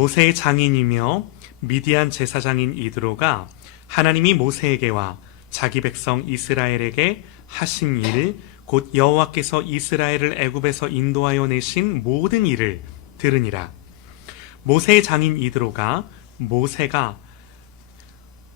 모세의 장인이며 미디안 제사장인 이드로가 하나님이 모세에게와 자기 백성 이스라엘에게 하신 일, 곧 여호와께서 이스라엘을 애굽에서 인도하여 내신 모든 일을 들으니라. 모세의 장인 이드로가 모세가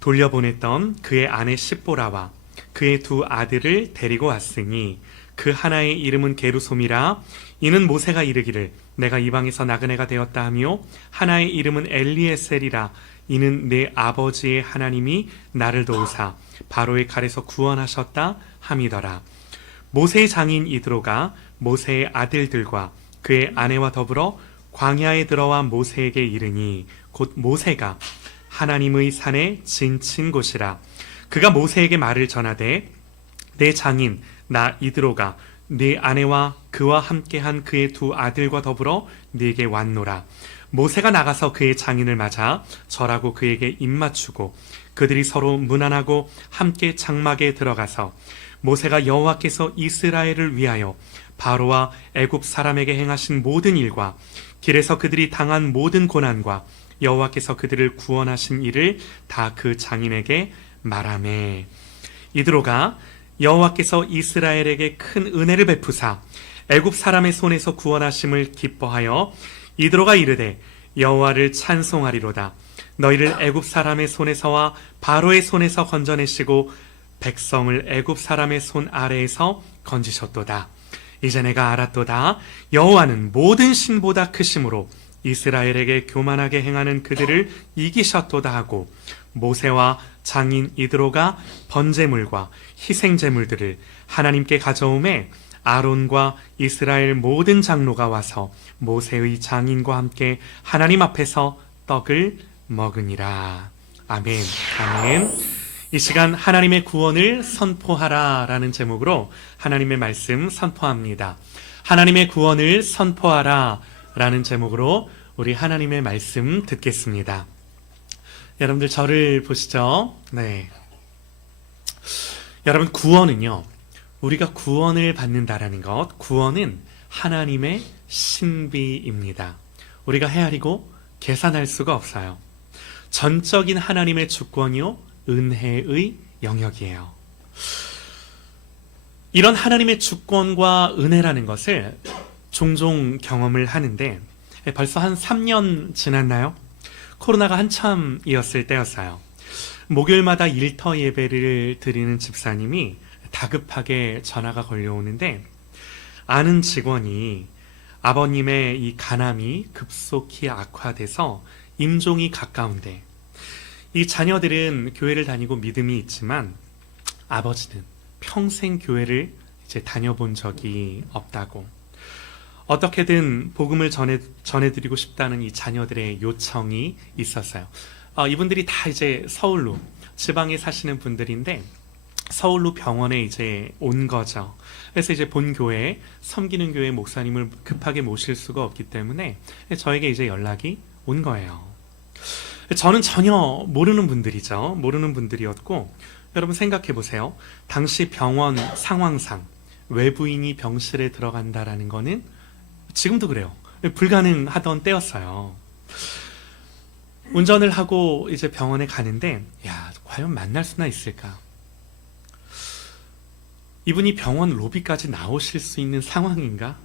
돌려보냈던 그의 아내 십보라와 그의 두 아들을 데리고 왔으니 그 하나의 이름은 게르솜이라. 이는 모세가 이르기를 내가 이방에서 나그네가 되었다 하며 하나의 이름은 엘리에셀이라. 이는 내 아버지의 하나님이 나를 도우사 바로의 칼에서 구원하셨다 함이더라. 모세의 장인 이드로가 모세의 아들들과 그의 아내와 더불어 광야에 들어와 모세에게 이르니 곧 모세가 하나님의 산에 진친 곳이라. 그가 모세에게 말을 전하되 내 장인 나 이드로가 네 아내와 그와 함께한 그의 두 아들과 더불어 네게 왔노라. 모세가 나가서 그의 장인을 맞아 절하고 그에게 입맞추고 그들이 서로 문안하고 함께 장막에 들어가서 모세가 여호와께서 이스라엘을 위하여 바로와 애굽 사람에게 행하신 모든 일과 길에서 그들이 당한 모든 고난과 여호와께서 그들을 구원하신 일을 다 그 장인에게 말하매 이드로가 여호와께서 이스라엘에게 큰 은혜를 베푸사 애굽 사람의 손에서 구원하심을 기뻐하여 이드로가 이르되 여호와를 찬송하리로다. 너희를 애굽 사람의 손에서와 바로의 손에서 건져내시고 백성을 애굽 사람의 손 아래에서 건지셨도다. 이제 내가 알았도다. 여호와는 모든 신보다 크심으로 이스라엘에게 교만하게 행하는 그들을 이기셨도다 하고 모세와 장인 이드로가 번제물과 희생제물들을 하나님께 가져오매 아론과 이스라엘 모든 장로가 와서 모세의 장인과 함께 하나님 앞에서 떡을 먹으니라. 아멘. 아멘. 이 시간 하나님의 구원을 선포하라 라는 제목으로 하나님의 말씀 선포합니다. 하나님의 구원을 선포하라 라는 제목으로 우리 하나님의 말씀 듣겠습니다. 여러분들 저를 보시죠. 네. 여러분 구원은요. 우리가 구원을 받는다라는 것, 구원은 하나님의 신비입니다. 우리가 헤아리고 계산할 수가 없어요. 전적인 하나님의 주권이요, 은혜의 영역이에요. 이런 하나님의 주권과 은혜라는 것을 종종 경험을 하는데 벌써 한 3년 지났나요? 코로나가 한참이었을 때였어요. 목요일마다 일터 예배를 드리는 집사님이 다급하게 전화가 걸려오는데 아는 직원이 아버님의 이 간암이 급속히 악화돼서 임종이 가까운데 이 자녀들은 교회를 다니고 믿음이 있지만 아버지는 평생 교회를 이제 다녀본 적이 없다고 어떻게든 복음을 전해드리고 싶다는 이 자녀들의 요청이 있었어요. 이분들이 다 이제 서울로 지방에 사시는 분들인데 서울로 병원에 이제 온 거죠. 그래서 이제 본 교회, 섬기는 교회 목사님을 급하게 모실 수가 없기 때문에 저에게 이제 연락이 온 거예요. 저는 전혀 모르는 분들이죠. 모르는 분들이었고, 여러분 생각해 보세요. 당시 병원 상황상 외부인이 병실에 들어간다라는 거는 지금도 그래요. 불가능하던 때였어요. 운전을 하고 이제 병원에 가는데, 야, 과연 만날 수나 있을까? 이분이 병원 로비까지 나오실 수 있는 상황인가?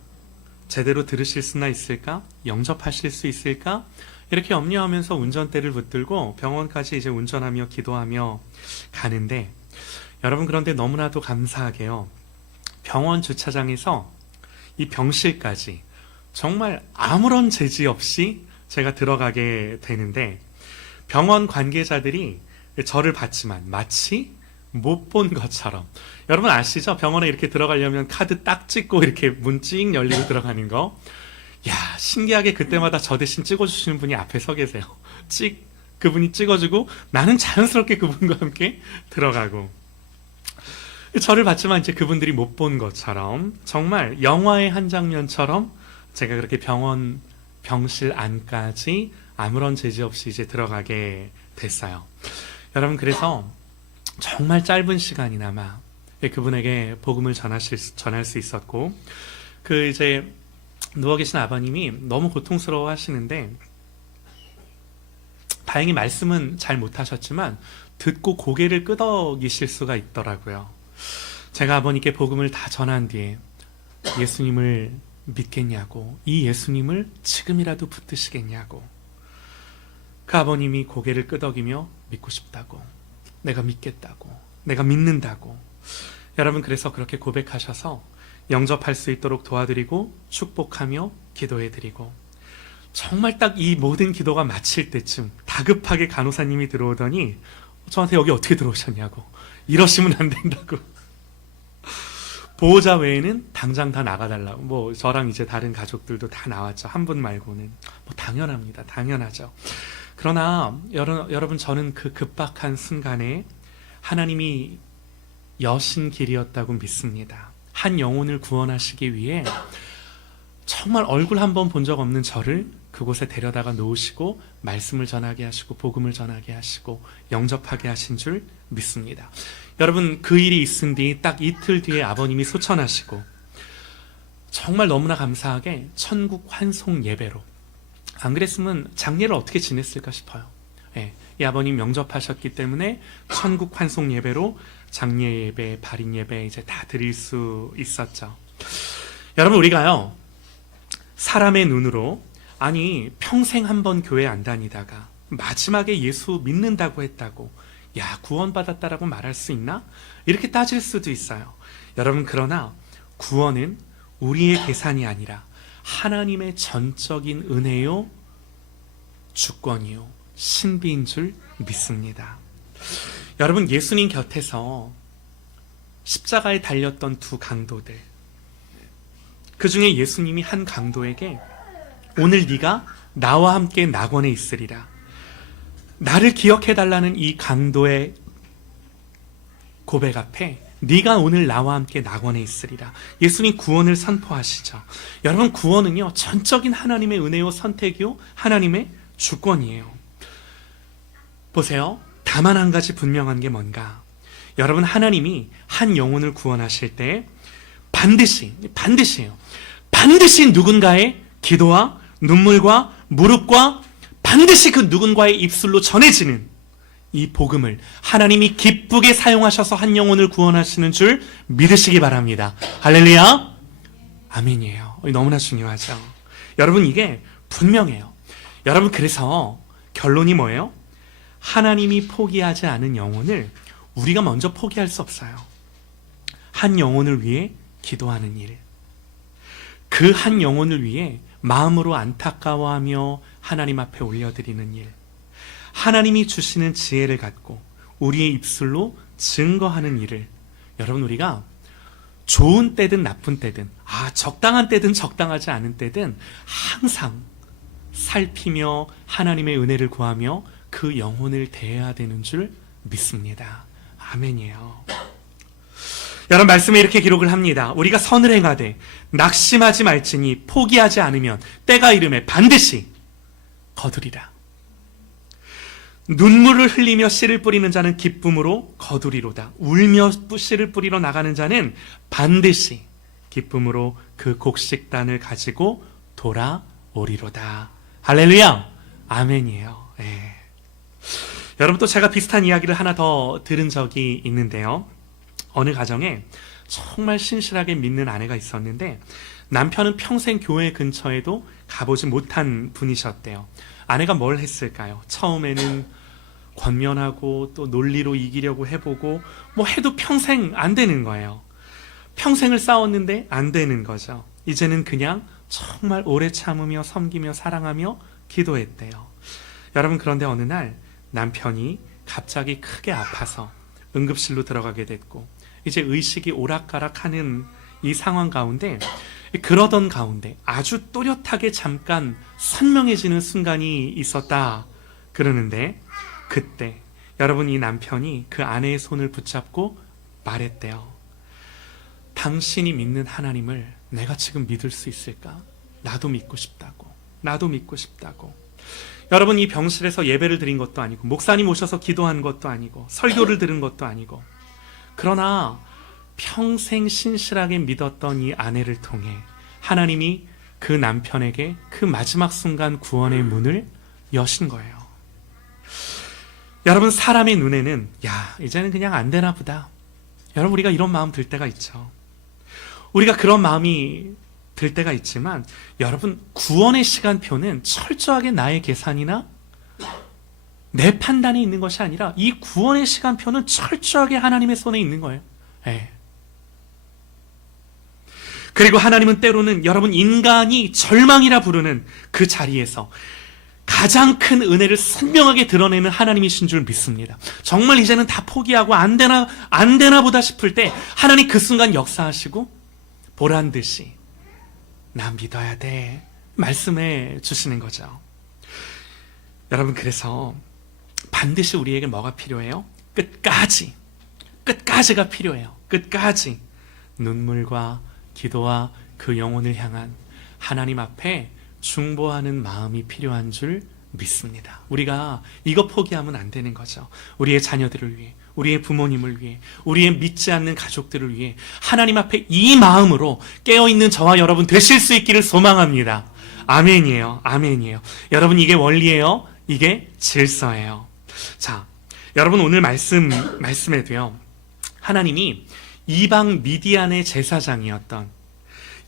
제대로 들으실 수나 있을까? 영접하실 수 있을까? 이렇게 염려하면서 운전대를 붙들고 병원까지 이제 운전하며 기도하며 가는데, 여러분 그런데 너무나도 감사하게요. 병원 주차장에서 이 병실까지 정말 아무런 제지 없이 제가 들어가게 되는데, 병원 관계자들이 저를 봤지만 마치 못 본 것처럼, 여러분 아시죠? 병원에 이렇게 들어가려면 카드 딱 찍고 이렇게 문 찍 열리고 들어가는 거. 야, 신기하게 그때마다 저 대신 찍어주시는 분이 앞에 서 계세요. 그분이 찍어주고 나는 자연스럽게 그분과 함께 들어가고. 저를 봤지만 이제 그분들이 못 본 것처럼 정말 영화의 한 장면처럼 제가 그렇게 병실 안까지 아무런 제지 없이 이제 들어가게 됐어요. 여러분 그래서 정말 짧은 시간이나마 그분에게 복음을 전할 수 있었고, 그 이제 누워 계신 아버님이 너무 고통스러워 하시는데 다행히 말씀은 잘 못하셨지만 듣고 고개를 끄덕이실 수가 있더라고요. 제가 아버님께 복음을 다 전한 뒤에 예수님을 믿겠냐고, 이 예수님을 지금이라도 붙드시겠냐고, 그 아버님이 고개를 끄덕이며 믿고 싶다고, 내가 믿겠다고, 내가 믿는다고. 여러분, 그래서 그렇게 고백하셔서 영접할 수 있도록 도와드리고 축복하며 기도해드리고, 정말 딱 이 모든 기도가 마칠 때쯤 다급하게 간호사님이 들어오더니 저한테 여기 어떻게 들어오셨냐고, 이러시면 안 된다고. 보호자 외에는 당장 다 나가달라고. 뭐 저랑 이제 다른 가족들도 다 나왔죠. 한 분 말고는. 뭐 당연합니다. 당연하죠. 그러나 여러분, 저는 그 급박한 순간에 하나님이 여신 길이었다고 믿습니다. 한 영혼을 구원하시기 위해 정말 얼굴 한 번 본 적 없는 저를 그곳에 데려다가 놓으시고 말씀을 전하게 하시고 복음을 전하게 하시고 영접하게 하신 줄 믿습니다. 여러분, 그 일이 있은 뒤 딱 이틀 뒤에 아버님이 소천하시고, 정말 너무나 감사하게 천국 환송 예배로, 안 그랬으면 장례를 어떻게 지냈을까 싶어요. 예, 이 아버님 영접하셨기 때문에 천국 환송 예배로 장례 예배, 발인 예배 이제 다 드릴 수 있었죠. 여러분, 우리가요, 사람의 눈으로, 아니 평생 한 번 교회 안 다니다가 마지막에 예수 믿는다고 했다고, 야, 구원받았다라고 말할 수 있나? 이렇게 따질 수도 있어요. 여러분, 그러나 구원은 우리의 계산이 아니라 하나님의 전적인 은혜요, 주권이요, 신비인 줄 믿습니다. 여러분, 예수님 곁에서 십자가에 달렸던 두 강도들, 그 중에 예수님이 한 강도에게 오늘 네가 나와 함께 낙원에 있으리라, 나를 기억해달라는 이 강도의 고백 앞에 네가 오늘 나와 함께 낙원에 있으리라, 예수님 구원을 선포하시죠. 여러분, 구원은요, 전적인 하나님의 은혜요, 선택이요, 하나님의 주권이에요. 보세요. 다만 한 가지 분명한 게 뭔가, 여러분, 하나님이 한 영혼을 구원하실 때 반드시요, 반드시 누군가의 기도와 눈물과 무릎과 반드시 그 누군가의 입술로 전해지는 이 복음을 하나님이 기쁘게 사용하셔서 한 영혼을 구원하시는 줄 믿으시기 바랍니다. 할렐루야, 아멘이에요. 너무나 중요하죠. 여러분, 이게 분명해요. 여러분, 그래서 결론이 뭐예요? 하나님이 포기하지 않은 영혼을 우리가 먼저 포기할 수 없어요. 한 영혼을 위해 기도하는 일, 그 한 영혼을 위해 마음으로 안타까워하며 하나님 앞에 올려드리는 일, 하나님이 주시는 지혜를 갖고 우리의 입술로 증거하는 일을, 여러분, 우리가 좋은 때든 나쁜 때든, 적당한 때든 적당하지 않은 때든 항상 살피며 하나님의 은혜를 구하며 그 영혼을 대해야 되는 줄 믿습니다. 아멘이에요. 여러분, 말씀에 이렇게 기록을 합니다. 우리가 선을 행하되 낙심하지 말지니 포기하지 않으면 때가 이르매 반드시 거두리라. 눈물을 흘리며 씨를 뿌리는 자는 기쁨으로 거두리로다. 울며 씨를 뿌리러 나가는 자는 반드시 기쁨으로 그 곡식단을 가지고 돌아오리로다. 할렐루야, 아멘이에요. 네. 여러분, 또 제가 비슷한 이야기를 하나 더 들은 적이 있는데요. 어느 가정에 정말 신실하게 믿는 아내가 있었는데 남편은 평생 교회 근처에도 가보지 못한 분이셨대요. 아내가 뭘 했을까요? 처음에는 권면하고 또 논리로 이기려고 해보고 뭐 해도 평생 안 되는 거예요. 평생을 싸웠는데 안 되는 거죠. 이제는 그냥 정말 오래 참으며 섬기며 사랑하며 기도했대요. 여러분, 그런데 어느 날 남편이 갑자기 크게 아파서 응급실로 들어가게 됐고, 이제 의식이 오락가락하는 이 상황 가운데, 그러던 가운데 아주 또렷하게 잠깐 선명해지는 순간이 있었다 그러는데, 그때 여러분, 이 남편이 그 아내의 손을 붙잡고 말했대요. 당신이 믿는 하나님을 내가 지금 믿을 수 있을까? 나도 믿고 싶다고. 나도 믿고 싶다고. 여러분, 이 병실에서 예배를 드린 것도 아니고 목사님 오셔서 기도한 것도 아니고 설교를 들은 것도 아니고, 그러나 평생 신실하게 믿었던 이 아내를 통해 하나님이 그 남편에게 그 마지막 순간 구원의 문을 여신 거예요. 여러분, 사람의 눈에는 야, 이제는 그냥 안 되나 보다. 여러분, 우리가 이런 마음 들 때가 있죠. 우리가 그런 마음이 들 때가 있지만, 여러분, 구원의 시간표는 철저하게 나의 계산이나 내 판단이 있는 것이 아니라 이 구원의 시간표는 철저하게 하나님의 손에 있는 거예요. 예. 그리고 하나님은 때로는 여러분, 인간이 절망이라 부르는 그 자리에서 가장 큰 은혜를 선명하게 드러내는 하나님이신 줄 믿습니다. 정말 이제는 다 포기하고 안 되나 보다 싶을 때 하나님 그 순간 역사하시고 보란 듯이 나 믿어야 돼 말씀해 주시는 거죠. 여러분, 그래서 반드시 우리에게 뭐가 필요해요? 끝까지가 필요해요. 끝까지 눈물과 기도와 그 영혼을 향한 하나님 앞에 중보하는 마음이 필요한 줄 믿습니다. 우리가 이거 포기하면 안 되는 거죠. 우리의 자녀들을 위해, 우리의 부모님을 위해, 우리의 믿지 않는 가족들을 위해 하나님 앞에 이 마음으로 깨어있는 저와 여러분 되실 수 있기를 소망합니다. 아멘이에요. 아멘이에요. 여러분, 이게 원리예요. 이게 질서예요. 자, 여러분, 오늘 말씀에도요, 하나님이 이방 미디안의 제사장이었던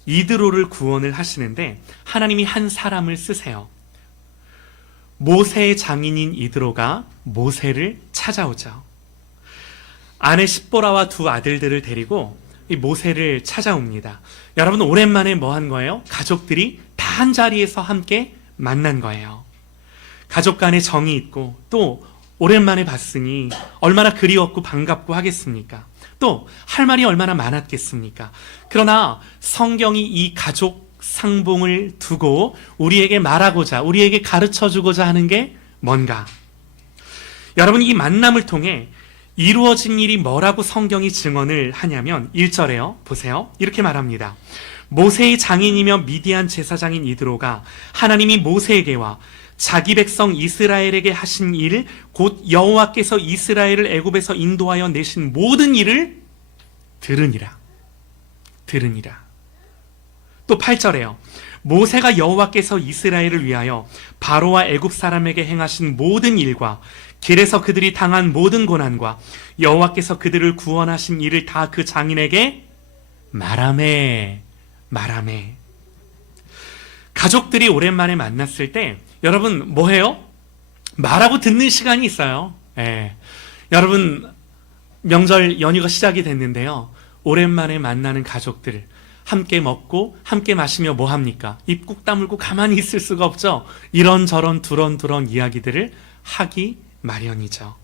이드로를 구원을 하시는데 하나님이 한 사람을 쓰세요. 모세의 장인인 이드로가 모세를 찾아오죠. 아내 십보라와 두 아들들을 데리고 이 모세를 찾아옵니다. 여러분, 오랜만에 뭐 한 거예요? 가족들이 다 한 자리에서 함께 만난 거예요. 가족 간의 정이 있고, 또 오랜만에 봤으니 얼마나 그리웠고 반갑고 하겠습니까? 또 할 말이 얼마나 많았겠습니까? 그러나 성경이 이 가족 상봉을 두고 우리에게 말하고자, 우리에게 가르쳐주고자 하는 게 뭔가? 여러분, 이 만남을 통해 이루어진 일이 뭐라고 성경이 증언을 하냐면 1절에요. 보세요. 이렇게 말합니다. 모세의 장인이며 미디안 제사장인 이드로가 하나님이 모세에게와 자기 백성 이스라엘에게 하신 일, 곧 여호와께서 이스라엘을 애굽에서 인도하여 내신 모든 일을 들으니라. 또 8절에요. 모세가 여호와께서 이스라엘을 위하여 바로와 애굽 사람에게 행하신 모든 일과 길에서 그들이 당한 모든 고난과 여호와께서 그들을 구원하신 일을 다 그 장인에게 말하매. 가족들이 오랜만에 만났을 때 여러분, 뭐해요? 말하고 듣는 시간이 있어요. 예. 여러분, 명절 연휴가 시작이 됐는데요, 오랜만에 만나는 가족들 함께 먹고 함께 마시며 뭐 합니까? 입 꾹 다물고 가만히 있을 수가 없죠. 이런저런 두런두런 이야기들을 하기 마련이죠.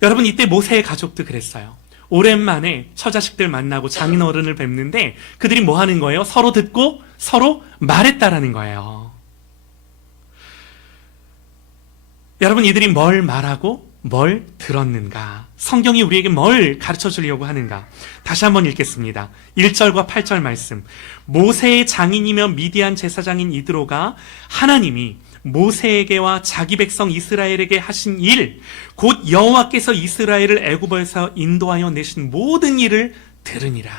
여러분, 이때 모세의 가족도 그랬어요. 오랜만에 처자식들 만나고 장인어른을 뵙는데 그들이 뭐 하는 거예요? 서로 듣고 서로 말했다라는 거예요. 여러분, 이들이 뭘 말하고 뭘 들었는가? 성경이 우리에게 뭘 가르쳐 주려고 하는가? 다시 한번 읽겠습니다. 1절과 8절 말씀. 모세의 장인이며 미디안 제사장인 이드로가 하나님이 모세에게와 자기 백성 이스라엘에게 하신 일, 곧 여호와께서 이스라엘을 애굽에서 인도하여 내신 모든 일을 들으니라.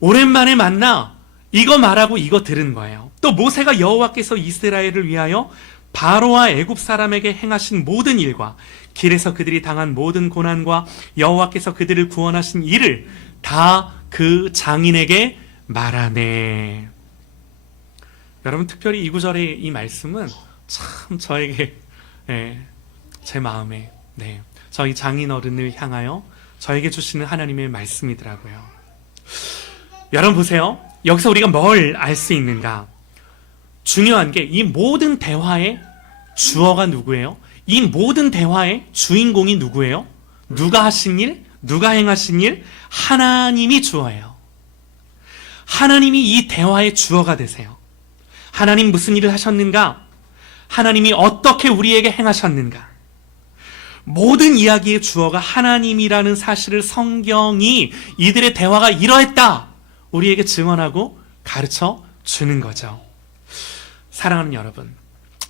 오랜만에 만나 이거 말하고 이거 들은 거예요. 또 모세가 여호와께서 이스라엘을 위하여 바로와 애굽 사람에게 행하신 모든 일과 길에서 그들이 당한 모든 고난과 여호와께서 그들을 구원하신 일을 다 그 장인에게 말하네. 여러분, 특별히 이 구절의 이 말씀은 참 저에게, 제 마음에, 저희 장인어른을 향하여 저에게 주시는 하나님의 말씀이더라고요. 여러분 보세요. 여기서 우리가 뭘 알 수 있는가? 중요한 게 이 모든 대화의 주어가 누구예요? 이 모든 대화의 주인공이 누구예요? 누가 하신 일? 누가 행하신 일? 하나님이 주어예요. 하나님이 이 대화의 주어가 되세요. 하나님 무슨 일을 하셨는가? 하나님이 어떻게 우리에게 행하셨는가? 모든 이야기의 주어가 하나님이라는 사실을 성경이 이들의 대화가 이러했다, 우리에게 증언하고 가르쳐 주는 거죠. 사랑하는 여러분,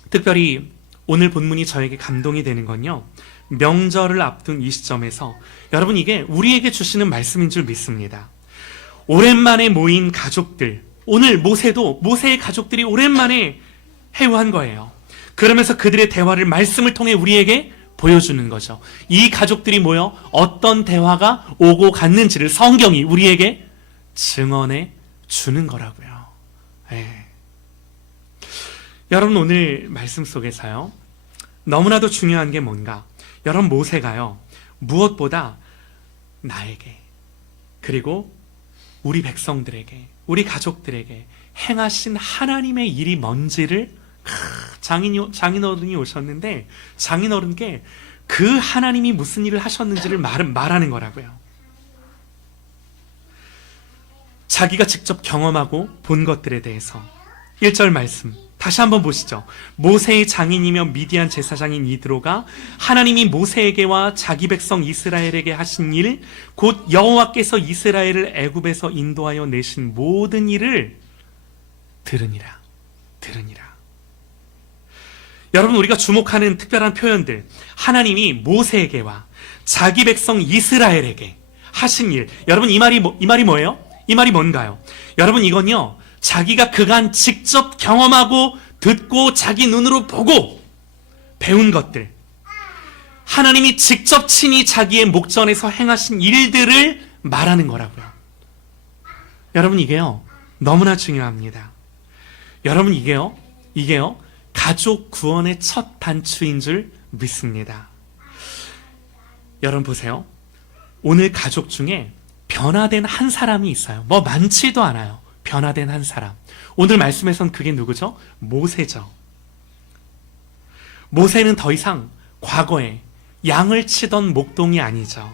특별히 오늘 본문이 저에게 감동이 되는 건요, 명절을 앞둔 이 시점에서 여러분, 이게 우리에게 주시는 말씀인 줄 믿습니다. 오랜만에 모인 가족들, 오늘 모세의 가족들이 오랜만에 회유한 거예요. 그러면서 그들의 대화를 말씀을 통해 우리에게 보여주는 거죠. 이 가족들이 모여 어떤 대화가 오고 갔는지를 성경이 우리에게 증언해 주는 거라고요. 예. 여러분 오늘 말씀 속에서요. 너무나도 중요한 게 뭔가? 여러분 모세가요. 무엇보다 나에게 그리고 우리 백성들에게 우리 가족들에게 행하신 하나님의 일이 뭔지를 장인어른이 오셨는데 장인어른께 그 하나님이 무슨 일을 하셨는지를 말하는 거라고요. 자기가 직접 경험하고 본 것들에 대해서 1절 말씀 다시 한번 보시죠. 모세의 장인이며 미디안 제사장인 이드로가 하나님이 모세에게와 자기 백성 이스라엘에게 하신 일, 곧 여호와께서 이스라엘을 애굽에서 인도하여 내신 모든 일을 들으니라. 여러분 우리가 주목하는 특별한 표현들, 하나님이 모세에게와 자기 백성 이스라엘에게 하신 일, 여러분 이 말이 뭐예요? 이 말이 뭔가요? 여러분 이건요, 자기가 그간 직접 경험하고 듣고 자기 눈으로 보고 배운 것들, 하나님이 직접 친히 자기의 목전에서 행하신 일들을 말하는 거라고요. 여러분 이게요 너무나 중요합니다. 여러분 이게요 가족 구원의 첫 단추인 줄 믿습니다. 여러분 보세요. 오늘 가족 중에 변화된 한 사람이 있어요. 뭐 많지도 않아요. 변화된 한 사람. 오늘 말씀에선 그게 누구죠? 모세죠. 모세는 더 이상 과거에 양을 치던 목동이 아니죠.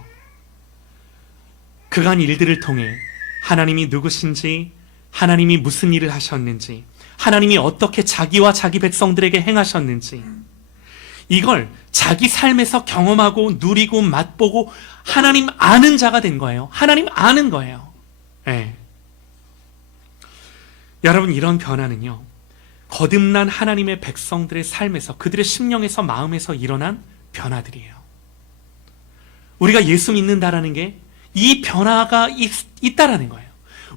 그간 일들을 통해 하나님이 누구신지, 하나님이 무슨 일을 하셨는지, 하나님이 어떻게 자기와 자기 백성들에게 행하셨는지, 이걸 자기 삶에서 경험하고 누리고 맛보고 하나님 아는 자가 된 거예요. 하나님 아는 거예요. 네. 여러분 이런 변화는요, 거듭난 하나님의 백성들의 삶에서, 그들의 심령에서, 마음에서 일어난 변화들이에요. 우리가 예수 믿는다라는 게 이 변화가 있다라는 거예요.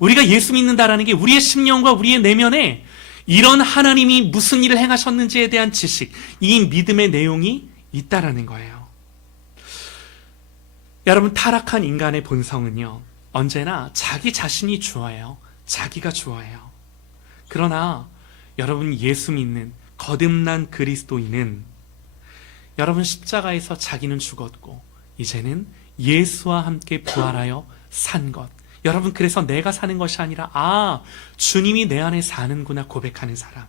우리가 예수 믿는다라는 게 우리의 심령과 우리의 내면에 이런 하나님이 무슨 일을 행하셨는지에 대한 지식, 이 믿음의 내용이 있다라는 거예요. 여러분 타락한 인간의 본성은요, 언제나 자기 자신이 주어예요. 자기가 주어예요. 그러나 여러분 예수 믿는 거듭난 그리스도인은 여러분 십자가에서 자기는 죽었고 이제는 예수와 함께 부활하여 산 것. 여러분 그래서 내가 사는 것이 아니라 주님이 내 안에 사는구나 고백하는 사람.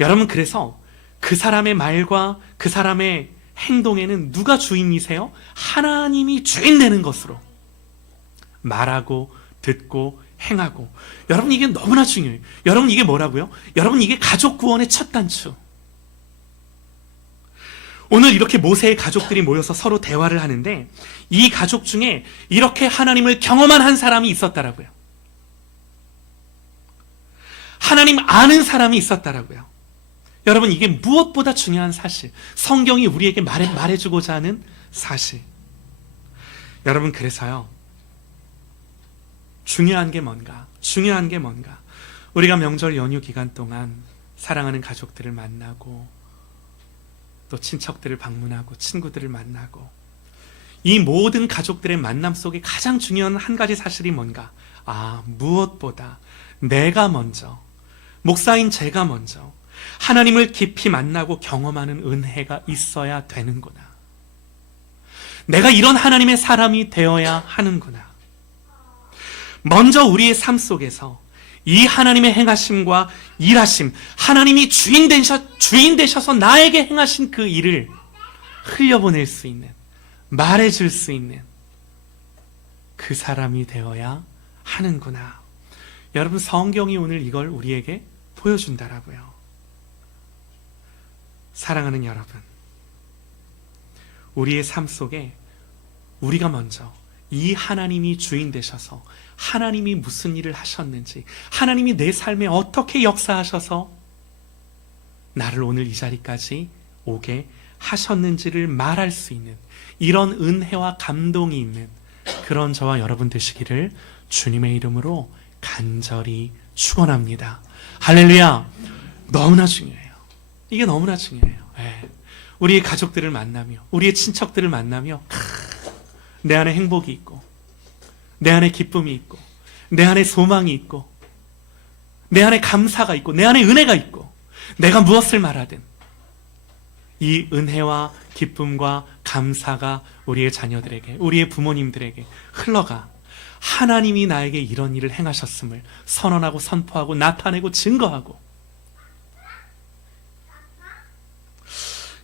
여러분 그래서 그 사람의 말과 그 사람의 행동에는 누가 주인이세요? 하나님이 주인 되는 것으로 말하고 듣고 행하고. 여러분 이게 너무나 중요해요. 여러분 이게 뭐라고요? 여러분 이게 가족 구원의 첫 단추. 오늘 이렇게 모세의 가족들이 모여서 서로 대화를 하는데 이 가족 중에 이렇게 하나님을 경험한 한 사람이 있었다라고요. 하나님 아는 사람이 있었다라고요. 여러분 이게 무엇보다 중요한 사실, 성경이 우리에게 말해주고자 하는 사실. 여러분 그래서요, 중요한 게 뭔가? 우리가 명절 연휴 기간 동안 사랑하는 가족들을 만나고 또 친척들을 방문하고 친구들을 만나고, 이 모든 가족들의 만남 속에 가장 중요한 한 가지 사실이 뭔가? 무엇보다 내가 먼저, 목사인 제가 먼저 하나님을 깊이 만나고 경험하는 은혜가 있어야 되는구나. 내가 이런 하나님의 사람이 되어야 하는구나. 먼저 우리의 삶 속에서 이 하나님의 행하심과 일하심, 하나님이 주인 되셔서 나에게 행하신 그 일을 흘려보낼 수 있는, 말해줄 수 있는 그 사람이 되어야 하는구나. 여러분 성경이 오늘 이걸 우리에게 보여준다라고요. 사랑하는 여러분, 우리의 삶 속에 우리가 먼저 이 하나님이 주인 되셔서 하나님이 무슨 일을 하셨는지, 하나님이 내 삶에 어떻게 역사하셔서 나를 오늘 이 자리까지 오게 하셨는지를 말할 수 있는 이런 은혜와 감동이 있는 그런 저와 여러분 되시기를 주님의 이름으로 간절히 축원합니다. 할렐루야. 너무나 중요해요. 이게 너무나 중요해요. 네. 우리의 가족들을 만나며 우리의 친척들을 만나며 내 안에 행복이 있고 내 안에 기쁨이 있고 내 안에 소망이 있고 내 안에 감사가 있고 내 안에 은혜가 있고 내가 무엇을 말하든 이 은혜와 기쁨과 감사가 우리의 자녀들에게 우리의 부모님들에게 흘러가 하나님이 나에게 이런 일을 행하셨음을 선언하고 선포하고 나타내고 증거하고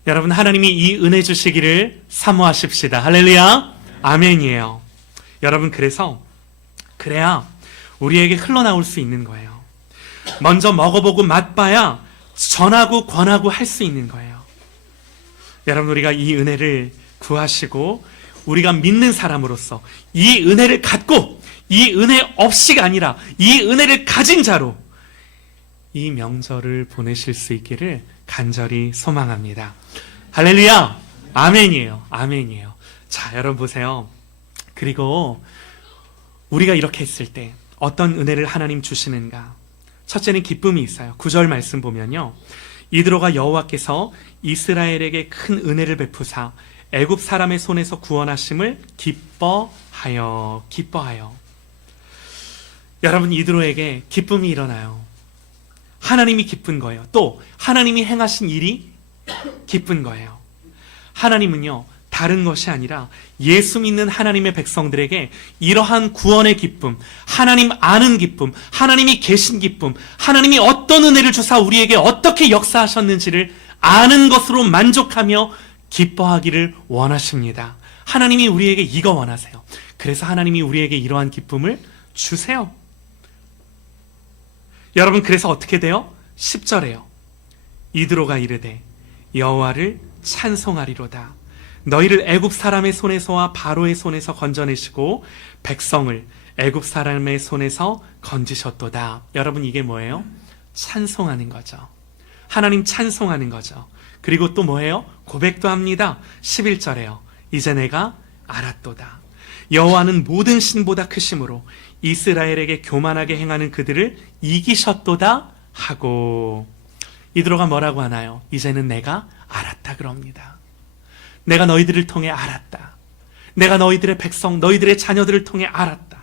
여러분 하나님이 이 은혜 주시기를 사모하십시다. 할렐루야 아멘이에요. 여러분 그래야 우리에게 흘러나올 수 있는 거예요. 먼저 먹어보고 맛봐야 전하고 권하고 할 수 있는 거예요. 여러분 우리가 이 은혜를 구하시고 우리가 믿는 사람으로서 이 은혜를 갖고 이 은혜 없이가 아니라 이 은혜를 가진 자로 이 명절을 보내실 수 있기를 간절히 소망합니다. 할렐루야 아멘이에요. 아멘이에요. 자 여러분 보세요. 그리고 우리가 이렇게 했을 때 어떤 은혜를 하나님 주시는가. 첫째는 기쁨이 있어요. 9절 말씀 보면요. 이드로가 여호와께서 이스라엘에게 큰 은혜를 베푸사 애굽 사람의 손에서 구원하심을 기뻐하여. 여러분 이드로에게 기쁨이 일어나요. 하나님이 기쁜 거예요. 또 하나님이 행하신 일이 기쁜 거예요. 하나님은요 다른 것이 아니라 예수 믿는 하나님의 백성들에게 이러한 구원의 기쁨, 하나님 아는 기쁨, 하나님이 계신 기쁨, 하나님이 어떤 은혜를 주사 우리에게 어떻게 역사하셨는지를 아는 것으로 만족하며 기뻐하기를 원하십니다. 하나님이 우리에게 이거 원하세요. 그래서 하나님이 우리에게 이러한 기쁨을 주세요. 여러분 그래서 어떻게 돼요? 10절에요. 이드로가 이르되 여호와를 찬송하리로다. 너희를 애굽 사람의 손에서와 바로의 손에서 건져내시고 백성을 애굽 사람의 손에서 건지셨도다. 여러분 이게 뭐예요? 찬송하는 거죠. 하나님 찬송하는 거죠. 그리고 또 뭐예요? 고백도 합니다. 11절에요. 이제 내가 알았도다. 여호와는 모든 신보다 크심으로 이스라엘에게 교만하게 행하는 그들을 이기셨도다 하고 이드로가 뭐라고 하나요? 이제는 내가 알았다 그럽니다. 내가 너희들을 통해 알았다. 내가 너희들의 백성, 너희들의 자녀들을 통해 알았다.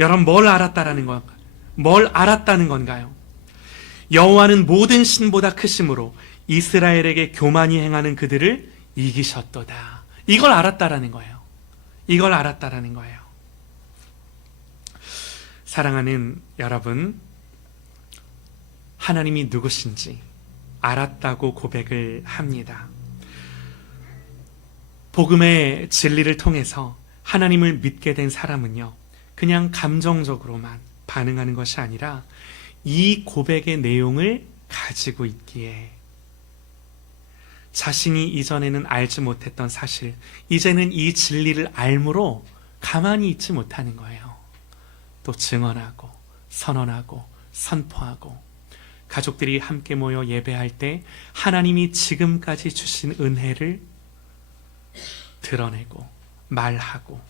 여러분 뭘 알았다라는 건가요? 뭘 알았다는 건가요? 여호와는 모든 신보다 크심으로 이스라엘에게 교만히 행하는 그들을 이기셨도다. 이걸 알았다라는 거예요. 이걸 알았다라는 거예요. 사랑하는 여러분, 하나님이 누구신지 알았다고 고백을 합니다. 복음의 진리를 통해서 하나님을 믿게 된 사람은요, 그냥 감정적으로만 반응하는 것이 아니라 이 고백의 내용을 가지고 있기에 자신이 이전에는 알지 못했던 사실, 이제는 이 진리를 알므로 가만히 있지 못하는 거예요. 또 증언하고 선언하고 선포하고 가족들이 함께 모여 예배할 때 하나님이 지금까지 주신 은혜를 드러내고 말하고.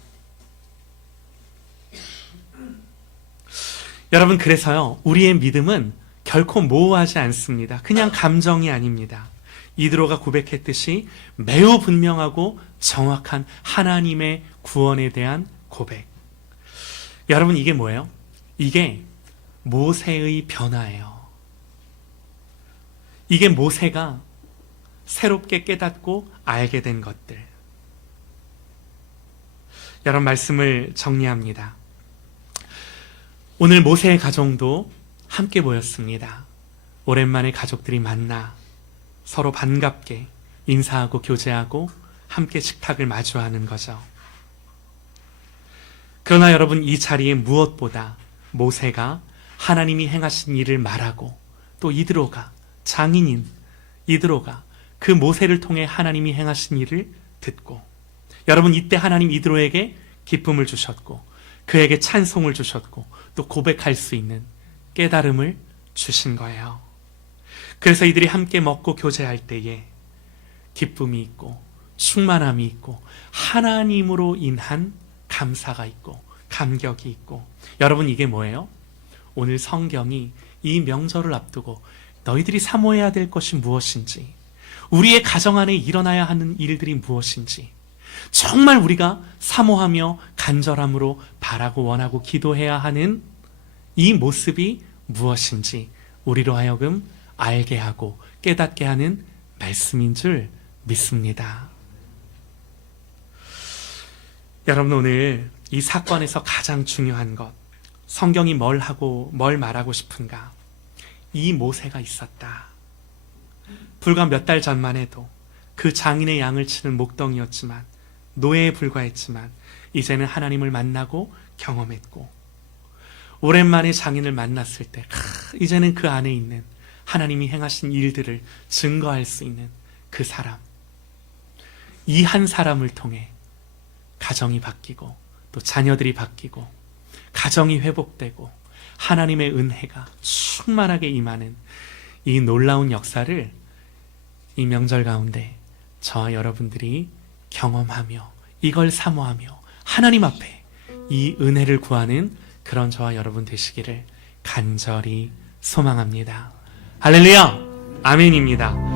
여러분 그래서요 우리의 믿음은 결코 모호하지 않습니다. 그냥 감정이 아닙니다. 이드로가 고백했듯이 매우 분명하고 정확한 하나님의 구원에 대한 고백. 여러분 이게 뭐예요? 이게 모세의 변화예요. 이게 모세가 새롭게 깨닫고 알게 된 것들. 여러분 말씀을 정리합니다. 오늘 모세의 가정도 함께 모였습니다. 오랜만에 가족들이 만나 서로 반갑게 인사하고 교제하고 함께 식탁을 마주하는 거죠. 그러나 여러분 이 자리에 무엇보다 모세가 하나님이 행하신 일을 말하고 또 이드로가 장인인 이드로가 그 모세를 통해 하나님이 행하신 일을 듣고 여러분 이때 하나님 이드로에게 기쁨을 주셨고 그에게 찬송을 주셨고 또 고백할 수 있는 깨달음을 주신 거예요. 그래서 이들이 함께 먹고 교제할 때에 기쁨이 있고 충만함이 있고 하나님으로 인한 감사가 있고 감격이 있고. 여러분 이게 뭐예요? 오늘 성경이 이 명절을 앞두고 너희들이 사모해야 될 것이 무엇인지, 우리의 가정 안에 일어나야 하는 일들이 무엇인지, 정말 우리가 사모하며 간절함으로 바라고 원하고 기도해야 하는 이 모습이 무엇인지 우리로 하여금 알게 하고 깨닫게 하는 말씀인 줄 믿습니다. 여러분, 오늘 이 사건에서 가장 중요한 것, 성경이 뭘 말하고 싶은가? 이 모세가 있었다. 불과 몇 달 전만 해도 그 장인의 양을 치는 목동이었지만, 노예에 불과했지만 이제는 하나님을 만나고 경험했고, 오랜만에 장인을 만났을 때 이제는 그 안에 있는 하나님이 행하신 일들을 증거할 수 있는 그 사람, 이 한 사람을 통해 가정이 바뀌고 또 자녀들이 바뀌고 가정이 회복되고 하나님의 은혜가 충만하게 임하는 이 놀라운 역사를 이 명절 가운데 저와 여러분들이 경험하며 이걸 사모하며 하나님 앞에 이 은혜를 구하는 그런 저와 여러분 되시기를 간절히 소망합니다. 할렐루야! 아멘입니다.